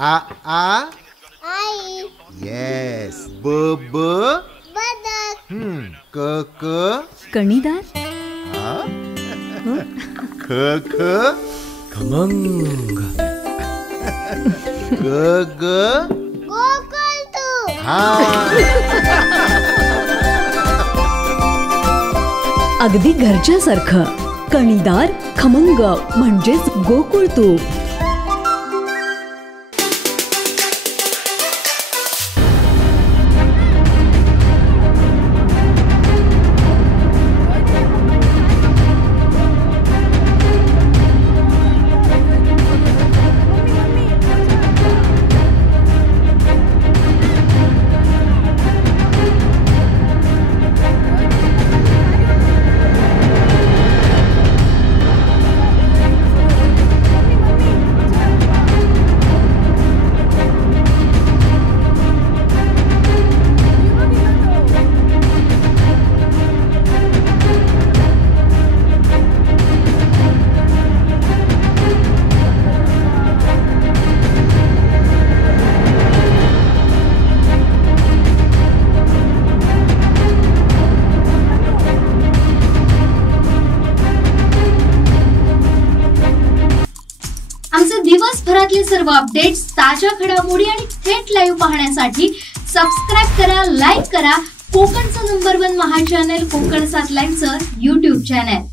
आ आ आई. Yes. ब ब बदक. क क कणीदार. ख ख खमंग. ग ग गोकुळतू. हा. अगदी घरच्यासारखं. कणीदार खमंग म्हणजेच गोकुळ तूप. आमचे दिवसभरातले सर्व अपडेट्स, ताज्या घडामोडी आणि थेट लाईव्ह पाहण्यासाठी सबस्क्राईब करा, लाईक करा कोकणचं नंबर 1 महा चॅनल कोकण 7 लाईव्हचं YouTube चॅनल.